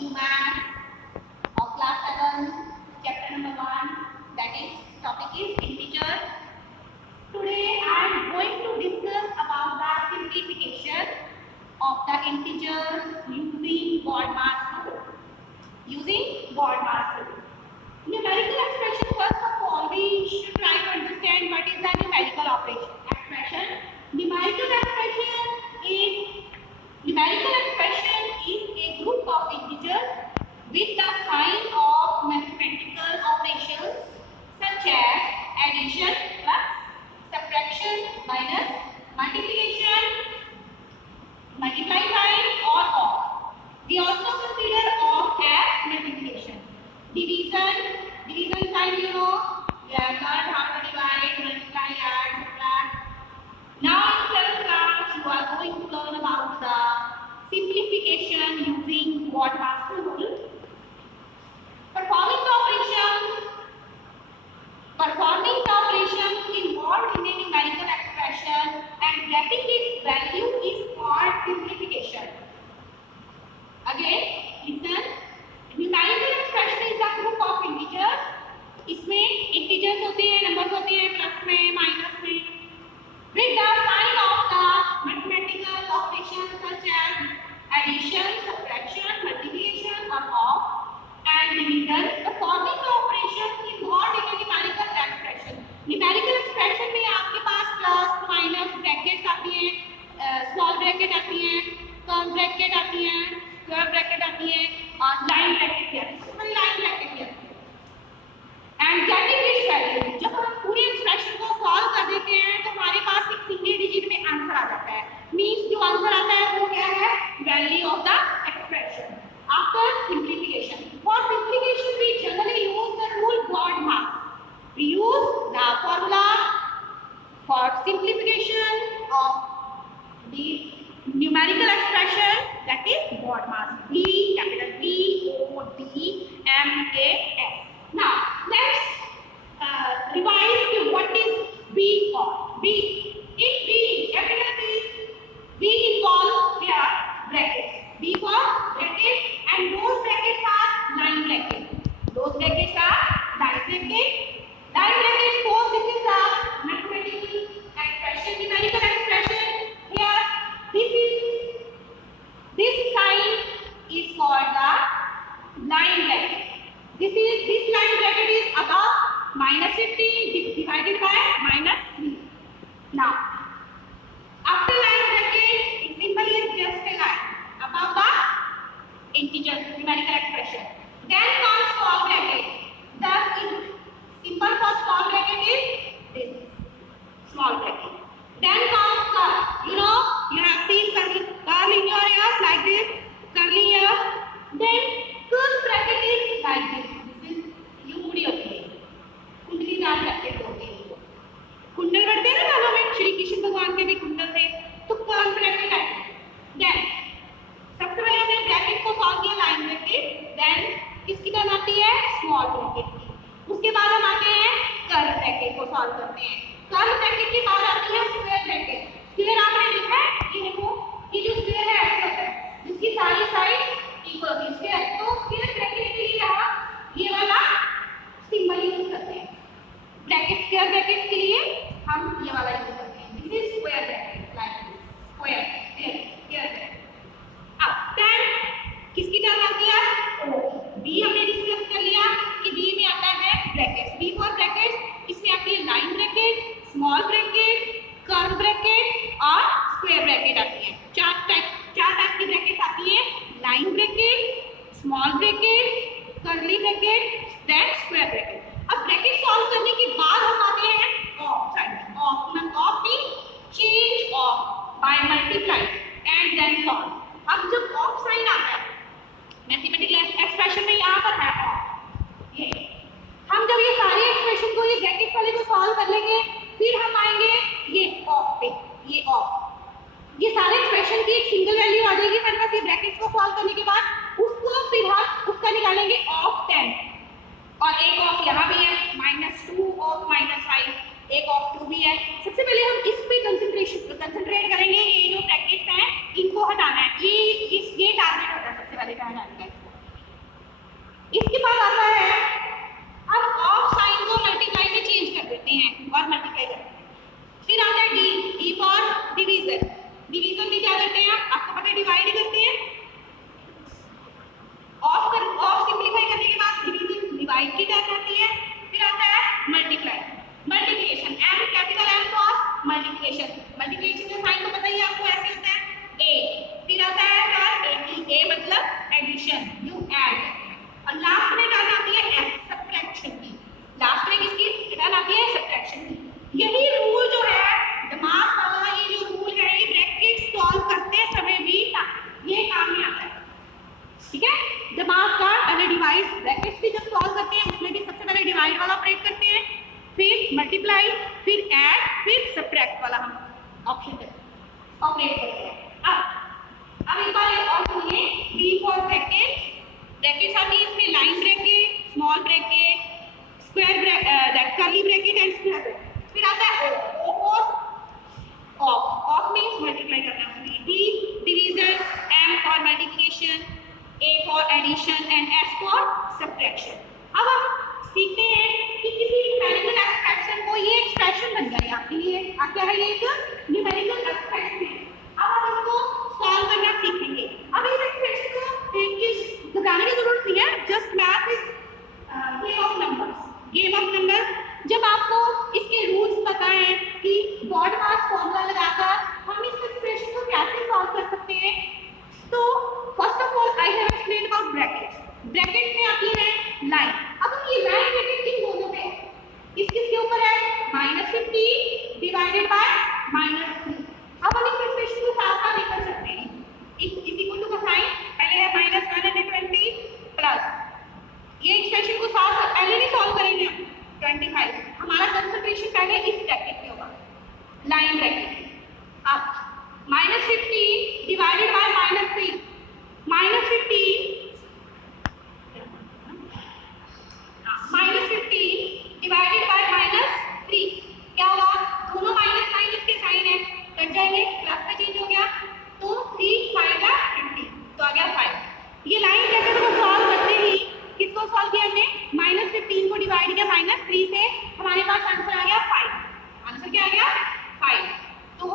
new math of class 7, chapter number 1, that is topic is integer. Today I am going to discuss about the simplification of the integers using BODMAS rule. Using BODMAS rule. Numerical expression, first of all, we should try to understand what is the numerical expression. Numerical expression is a group of integers with the sign of mathematical operations such as addition plus, subtraction minus, multiplication, multiply sign or off. We also consider off as multiplication. Division sign, you know, we have learned how to divide, multiply, add, subtract. Now in 7th class, you are going to learn about the simplification using BODMAS rule. Performing the operations involved in a numerical expression and getting its value is called simplification. Again, listen. Numerical expression is a group of integers. इसमें integers होते हैं, numbers होते हैं, plus में, minus में, with the sign of the mathematical operations such as addition, subtraction, multiplication or off, and division. Performing the operations involved in a numerical expression. Numerical expression में आपके पास plus, minus, brackets आती हैं, small bracket आती हैं, curve bracket आती हैं, square bracket आती हैं और line bracket भी आती है. इसमें line bracket भी आती है. And getting its value. जब हम पूरे एक्सप्रेशन को सॉल्व कर देते हैं तो हमारे पास एक सिंगल डिजिट में आंसर आ जाता है. मींस जो आंसर आता है वो क्या है? Value of the expression. After simplification. For simplification we generally use the rule BODMAS. We use the formula for simplification of this numerical expression, that is BODMAS. Capital BODMAS. Now let's revise what is B for. B. In B, capital B involves here brackets. B for bracket, and those brackets are line bracket. Those brackets are line bracket. Line bracket, suppose this is a mathematical expression, numerical expression. Here, this sign is called the line bracket. This line bracket is above minus 15 divided by minus 3. Now, after line bracket, its symbol is just a line above the integer numerical expression. Then comes small bracket. The symbol for small bracket is this small bracket. Then comes curve. You know, you have seen curl in your ears like this, curly ears. Then curve bracket is like this. This is UD होती है. कुंडलीदार bracket होती है. कुंडल करते हैं ना बालों में. श्री कृष्ण भगवान के भी कुंडल थे. तो कर्व ब्रैकेट है. Then सबसे पहले हमने ब्रैकेट को सॉल्व किया लाइन ब्रैकेट. देन किसकी टर्न आती है? स्मॉल ब्रैकेट की. उसके बाद हम आते हैं कर्व ब्रैकेट को सॉल्व करते हैं. कर्व ब्रैकेट के बाद आती है स्क्वायर ब्रैकेट. स्क्वायर आपने देखा है? ये देखो, ये जो स्क्वायर है ऐसे होता है जिसकी सारी साइड इक्वल होती है. स्क्वायर, तो स्क्वायर ब्रैकेट के लिए यहाँ ये वाला सिंबल यूज करते हैं. ब्रैकेट स्क्वायर ब्रैकेट के लिए हम ये वाला यूज करते हैं. This is square bracket, like this square bracket. अब देन किसकी टर्न आती है? ओ. बी हमने डिस्कस कर लिया कि बी में आता है ब्रैकेट्स. B for brackets. इसमें आती है line bracket, small bracket, curve bracket और स्क्वायर ब्रैकेट आती है. चार टाइप की ब्रैकेट आती है. Line bracket, small bracket, curly bracket, then square bracket. अब ब्रैकेट सॉल्व करने के बाद हम आते हैं of side. Of means change of by multiply and then solve. अब जब ऑफ साइन आता है मैथमेटिकल एक्सप्रेशन में, यहाँ पर है ऑफ. ये हम जब ये सारी एक्सप्रेशन को, ये ब्रैकेट वाले को सॉल्व कर लेंगे, फिर हम आएंगे ये ऑफ पे. ये ऑफ, ये सारे एक्सप्रेशन की एक सिंगल वैल्यू आ जाएगी मेरे पास ये ब्रैकेट्स को सॉल्व करने के बाद. उसको फिर हम उसका निकालेंगे ऑफ 10. और एक ऑफ यहाँ भी है, -2 ऑफ -5. एक ऑफ 2 भी है. सबसे पहले हम इस पे कंसंट्रेट करेंगे. ये जो ब्रैकेट्स हैं इनको हटाना है. ये टारगेट होता है सबसे पहले हटाने का. इसके बाद आता है, अब ऑफ साइन को मल्टीप्लाई में चेंज कर देते हैं और मल्टीप्लाई करते हैं। फिर आता है D, D for division. Division में क्या करते हैं, आपको पता है डिवाइड करते हैं, ऑफ सिंपलीफाई करने के बाद डिवीजन डिवाइड की टर्म आती है। फिर आता है multiply, multiplication, M capital M for multiplication. Multiplication का साइन तो पता ही आपको ऐसे होता है ए। फिर आता है टर्म ए मतलब एडिशन, यू ऐड। और लास्ट में टर्म आती है एस, सब्ट्रैक्शन की। लास्ट में किसकी टर्म आती है, सब्ट्रैक्शन की। यही रूल जो है दिमाग वाला, ये जो रूल है ये ब्रैकेट सॉल्व करते समय भी ये काम में आता है, ठीक है। दिमाग का पहले डिवाइड, ब्रैकेट्स भी जब सॉल्व करते हैं उसमें भी सबसे पहले डिवाइड वाला ऑपरेट करते हैं, फिर मल्टीप्लाई, फिर ऐड, फिर सब्ट्रैक्ट वाला हम ऑप्शन ऑपरेट करते हैं। अब एक बार और सुनिए, बी फॉर ब्रैकेट्स। ब्रैकेट्स आती है इसमें line bracket, small bracket, square bracket, curly bracket and square bracket. फिर आता है O for of. Of means multiply करना उसमें, D division, M for multiplication, A for addition and S for subtraction. अब हम सीखते हैं कि किसी न्यूमेरिकल एक्सप्रेशन को, ये एक्सप्रेशन बन गया आपके लिए, क्या है ये, एक न्यूमेरिकल एक्सप्रेशन है। अब हम इसको सॉल्व करना सीखेंगे। अब इस एक्सप्रेशन को घबराने की जरूरत नहीं है, just math is game of numbers, game of number. जब आपको इसके रूल्स पता है कि बॉड मास फॉर्मूला लगाकर हम इस एक्सप्रेशन को कैसे सॉल्व कर सकते हैं, तो first of all I have explained about brackets. Bracket में आती है लाइन। अब हम ये लाइन ब्रैकेट इन दोनों पे किसके ऊपर है, -15 डिवाइडेड बाय -3। अब हम इस एक्सप्रेशन को साथ साथ लिख सकते हैं, इज इक्वल टू का साइन पहले है -120 प्लस, ये एक्सप्रेशन को साथ साथ पहले नहीं सॉल्व करेंगे हम 25। हमारा कंसंट्रेशन पहले इस ब्रैकेट में होगा, लाइन ब्रैकेट। अब -15 डिवाइडेड बाय -3, -15 डिवाइडेड बाय -3 क्या होगा, दोनों माइनस साइन इसके साइन है, कट जाएंगे, प्लस में चेंज हो गया, तो 3 5 का 50, तो आ गया 5। ये लाइन ब्रैकेट को सॉल्व करते ही किसको सॉल्व किया हमने, -15 को डिवाइड किया -3 से, हमारे पास आंसर आ गया 5। आंसर क्या आ गया, 5। तो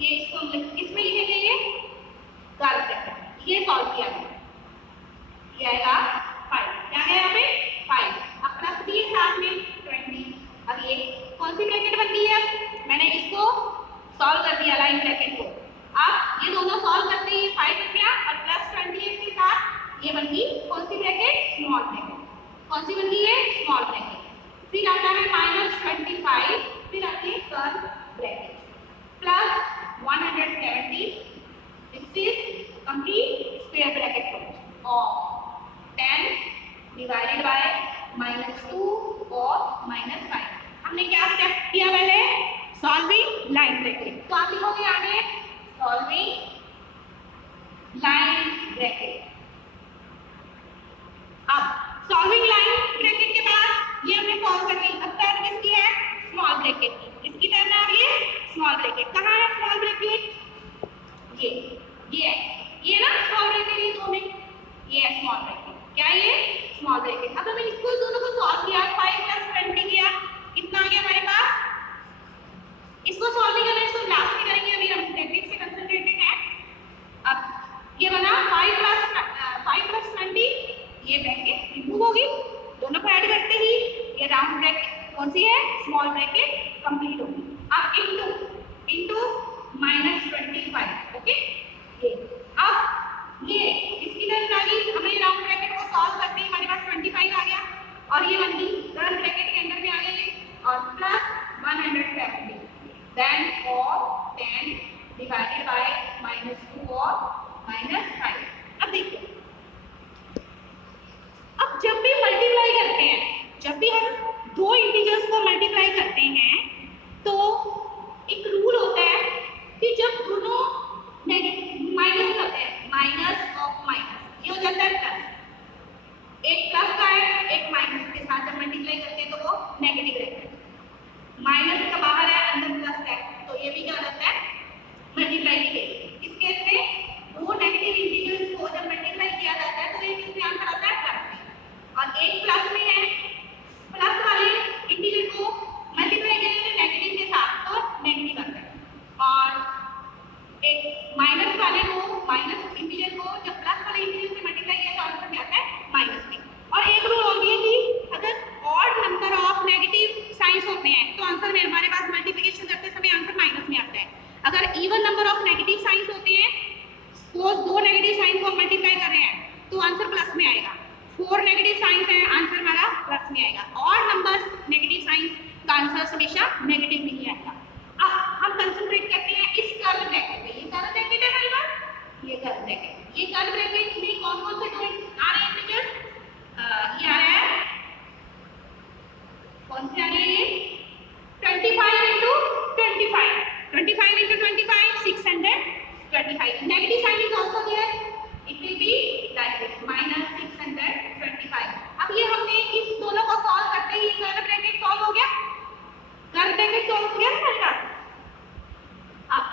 ये इसको किसमें लिखेंगे, ये कर्व ब्रैकेट, ये सॉल्व किया गया, ये आएगा 5। क्या है यहाँ पे 5, अब प्लस भी है साथ में 20। अब ये कौन सी ब्रैकेट बनती है, मैंने इसको सॉल्व कर दिया लाइन ब्रैकेट को। अब ये दोनों सॉल्व करते ही 5 बन गया और +20 इसके साथ ये बन गई कौन सी ब्रैकेट, स्मॉल ब्रैकेट। कौन सी बन गई है, स्मॉल ब्रैकेट। फिर आता है -25, फिर आती है curve bracket, +170, this is complete square bracket of 10 divided by -2 और -5। हमने क्या स्टेप किया पहले, सॉल्विंग लाइन ब्रैकेट, तो आप लिखोगे आगे सॉल्विंग लाइन ब्रैकेट। अब सॉल्विंग लाइन ब्रैकेट के बाद ये हमने सॉल्व कर ली, अब टर्म किसकी है, स्मॉल ब्रैकेट की। इसकी टर्म आ गई स्मॉल ब्रैकेट। कहाँ है स्मॉल ब्रैकेट, ये है, ये ना स्मॉल ब्रैकेट, ये दो में ये है स्मॉल ब्रैकेट, क्या ये स्मॉल ब्रैकेट। अब हमने इसको दोनों को सॉल्व किया, 5 + 20 किया, कितना आ गया हमारे पास। इसको सॉल्व नहीं करना, इसको लास्ट में करेंगे, अभी हम ब्रैकेट से कंसंट्रेटेड हैं। अब ये बना 5 + 20, ये ब्रैकेट रिमूव होगी, दोनों को ऐड करते ही ये राउंड ब्रैकेट कौन सी है, स्मॉल ब्रैकेट कंप्लीट होगी। अब इनटू -25, ओके। ये अब ये इसकी टर्म आ गई, हमें राउंड ब्रैकेट को सॉल्व करते ही हमारे पास 25 आ गया और ये बन गई कर्व ब्रैकेट के अंदर में आ गई और +170, देन और 10 डिवाइडेड बाय -2 और -5। अब देखिए, अब जब भी मल्टीप्लाई करते हैं, जब भी हम दो इंटीजर्स को मल्टीप्लाई करते हैं तो एक रूल होता है कि जब दोनों माइनस करते हैं, माइनस ऑफ माइनस, ये हो जाता है प्लस। एक प्लस का है, एक माइनस के साथ जब मल्टीप्लाई करते हैं तो वो नेगेटिव रहता है। माइनस का बाहर है, अंदर प्लस है, तो ये भी क्या हो जाता है, मल्टीप्लाई की केस। इस केस में दो नेगेटिव इंटीजर्स को जब मल्टीप्लाई किया जाता है तो एक इसमें आंसर आता है प्लस। माइनस इंटीजर को जब प्लस वाले इंटीजर से मल्टीप्लाई किया तो आंसर क्या आता है -3। और एक रूल और भी है कि अगर odd number of negative science होते हैं तो आंसर में हमारे पास मल्टीप्लिकेशन करते समय आंसर माइनस में आता है। अगर even number of negative science होते हैं, सपोज 2 नेगेटिव साइन को मल्टीप्लाई कर रहे हैं तो आंसर प्लस में आएगा। 4 नेगेटिव साइंस है, आंसर हमारा प्लस में आएगा। ऑड नंबर्स नेगेटिव साइंस का आंसर हमेशा नेगेटिव में ही आएगा। अब हम कंसंट्रेट करते हैं इस कर्व ब्रैकेट पे। ये कर्व ब्रैकेट है हमारे पास, ये कर्व ब्रैकेट। ये कर्व ब्रैकेट में कौन-कौन से दो आ रहे हैं इंटीजर्स? ये आ रहा है, कौन से आ रहे हैं? 25 into 25, 25 into 25, 625. Negative sign is also there. It will be like this, -625. अब ये हमने इस दोनों को सॉल्व करते ही कर्व ब्रैकेट सॉल्व हो गया। कर्व ब्रैकेट सॉल्व हो गया हमारे पास। अब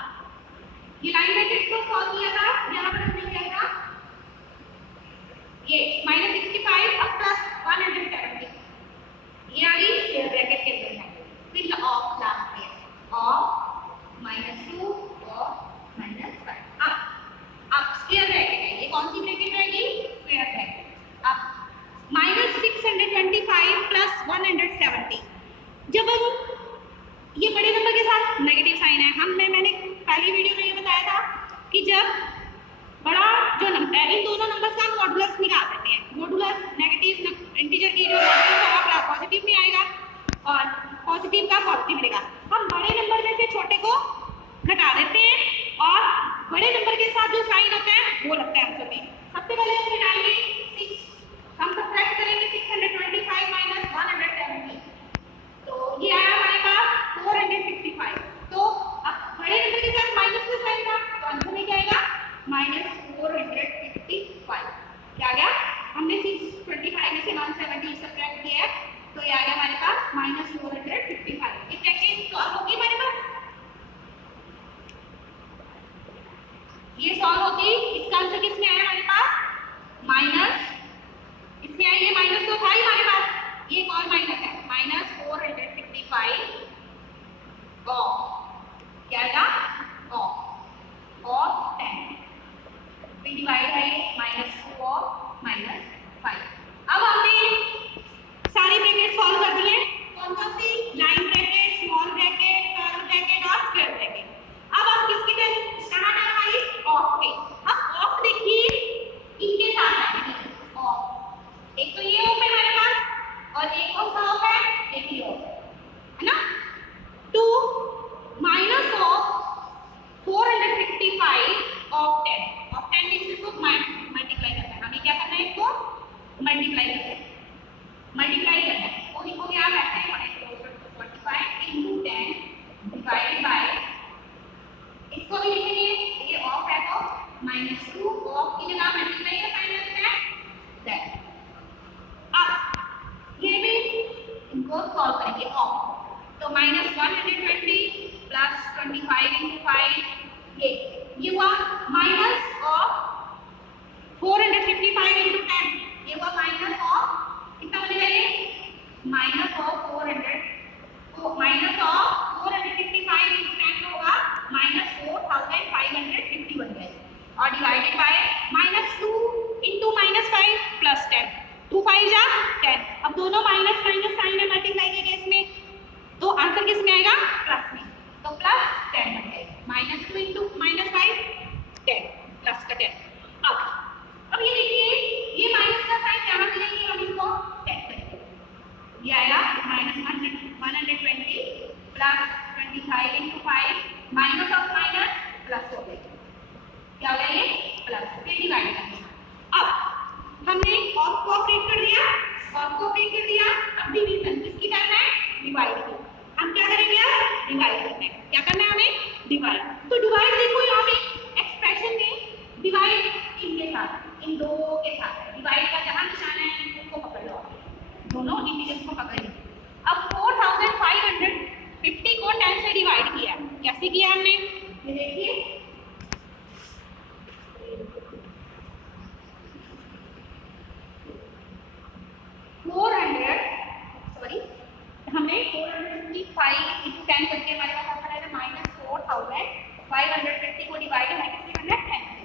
ये लाइन ब्रैकेट को सॉल्व किया था, यहाँ पर हमने क्या था, ये -65 अब +170, ये आ गई स्क्वायर ब्रैकेट के अंदर है। फिर ऑफ लास्ट में ऑफ -2 और -5। अब स्क्वायर ब्रैकेट है, ये कौन सी ब्रैकेट रहेगी? Square bracket. अब -625 + 170, जब हम ये बड़े नंबर के साथ नेगेटिव साइन है, मैंने पहली वीडियो में ये बताया था कि जब बड़ा जो नंबर है इन दोनों नंबर्स का मॉडुलस निकाल देते हैं। मॉडुलस नेगेटिव इंटीजर की जो मॉडुलस है पॉजिटिव में आएगा और पॉजिटिव का पॉजिटिव मिलेगा। हम बड़े नंबर में से छोटे को घटा देते हैं और बड़े नंबर के साथ जो साइन होता है वो लगता है आंसर में। सबसे पहले हम घटाएंगे 6, हम सब्ट्रैक्ट करेंगे 625 - 170, तो ये आया हमारे पास 455। तो अब बड़े नंबर के साथ माइनस का साइन था तो आंसर में क्या आएगा? -455। क्या आ गया? हमने 625 में से 170 सब्ट्रैक्ट किया है तो ये आ गया हमारे पास -455। ये ब्रैकेट सॉल्व होगी हमारे पास, ये सॉल्व होगी। इसका आंसर किसमें आया हमारे पास? माइनस, इसमें आया, ये माइनस तो था ही हमारे पास, ये एक और माइनस है, -455 क्या आएगा? ऑफ 10 फिर डिवाइड है -2 और -5। अब हमने सारी ब्रैकेट सॉल्व कर दी है। कौन-कौन सी? Line bracket, small bracket, curve bracket और स्क्वायर ब्रैकेट। अब आप किसकी तरफ कहां जाना है? ऑफ पे। अब ऑफ देखिए इनके साथ आएगी ऑफ। एक तो ये ऑफ है हमारे पास और एक कौन सा ऑफ है? एक ही ऑफ है ना। 2 minus of 455 of 10। Of 10 means इसको मल्टीप्लाई करना है। हमें क्या करना है? इसको मल्टीप्लाई करना है, मल्टीप्लाई करना है। तो लिखोगे आप ऐसे 45 into 10 डिवाइडेड बाय, इसको भी लिखेंगे, ये ऑफ है तो -2 ऑफ की जगह मल्टीप्लाई का साइन लगता है दैट। अब ये भी इनको सॉल्व करेंगे ऑफ, तो -120 + 25 into 5, ये हुआ माइनस ऑफ 455 into 10, ये हुआ माइनस ऑफ कितना बनेगा? ये माइनस ऑफ 400, तो माइनस ऑफ 455 into 10 होगा -4550 बन जाएगा और डिवाइडेड बाय -2 into -5 + 10, 2 5 जा 10। अब दोनों माइनस साइन है मल्टीप्लाई के केस में, तो आंसर किस में आएगा? प्लस में, तो +10 बन जाएगा। -2 into -5 10 प्लस का 10। अब ये देखिए, ये माइनस का साइन यहाँ से लेंगे, हम इसको सेट करेंगे। ये आएगा -120 + 25 into 5 minus of minus plus हो गया। क्या हो गया? ये प्लस, फिर डिवाइड करना। अब हमने ऑफ को ऑपरेट कर दिया, ऑफ को ऑपरेट कर दिया। अब डिवीजन किसकी करना है? डिवाइड की। हम क्या करेंगे? अब डिवाइड करना है। क्या करना है हमें? डिवाइड। तो डिवाइड देखो यहाँ पे एक्सप्रेशन में डिवाइड इनके साथ, इन दो के साथ डिवाइड का जहां निशान है उसको पकड़ लो, दोनों इंटीजर्स को पकड़ लो। अब 4550 को 10 से डिवाइड किया, कैसे किया हमने? ये देखिए, हमने 455 into 10 करके हमारे पास आंसर आएगा -4550 को डिवाइड हमें किससे करना है? 10 से।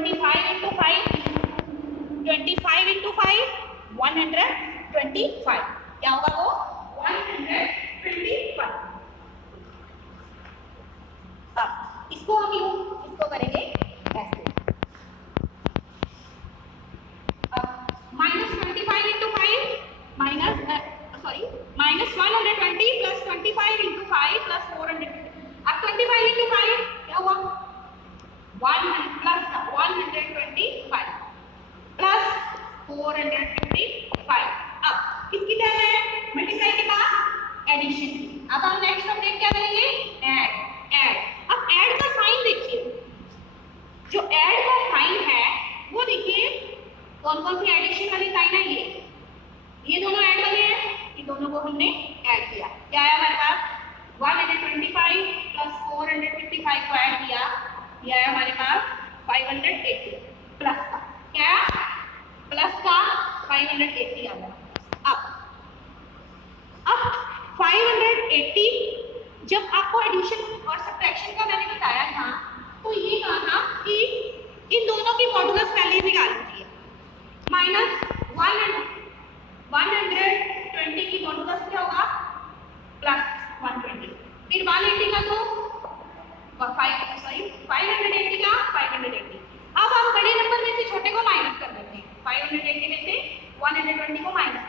25 into 5, 25 into 5, 125. क्या होगा वो? 125. अब इसको हम इसको करेंगे ऐसे. अब -25 into 5 minus 120 plus 25 into 5 plus 450. अब 25 into 5 क्या हुआ? 100 plus 125 plus 455. अब इसकी क्या है? मल्टीप्लाई के बाद एडिशन. अब हम नेक्स्ट अपडेट क्या करेंगे? ऐड. अब ऐड का साइन देखिए. जो ऐड का साइन है वो देखिए कौन कौन सी एडिशन वाली साइन है. ये दोनों ऐड वाले हैं. ये दोनों को हमने ऐड किया. क्या आया हमारे पास? 125 प्लस 455 को ऐड किया. ये आया हमारे पास 580 प्लस का. क्या? प्लस का 580 आ गया. अब 580 जब आपको एडिशन और सब्ट्रैक्शन का मैंने बताया था तो ये कहा था कि इन दोनों की मॉडुलस वैल्यू निकाल लीजिए. -120 की मॉडुलस क्या होगा? +120. फिर 180 का तो 580 का 580. अब हम बड़े नंबर में से छोटे को माइनस कर देते हैं. 580 में से 120 को माइनस